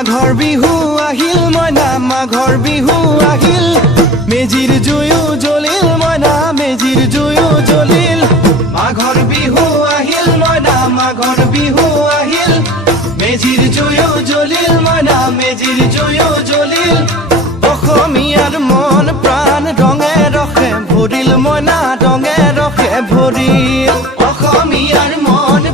মাঘৰ বিহু আহিল মইনা মাঘৰ বিহু আহিল মেজিৰ জুয়ো জ্বলিল মইনা মেজিৰ জুয়ো জ্বলিল মাঘৰ বিহু আহিল মইনা মাঘৰ বিহু আহিল মেজিৰ জুয়ো জ্বলিল মইনা মেজিৰ জুয়ো জ্বলিল অসমীয়াৰ মন প্ৰাণ ৰঙে ৰসে ভৰিল মইনা ৰঙে ৰসে ভৰিল অসমীয়াৰ মন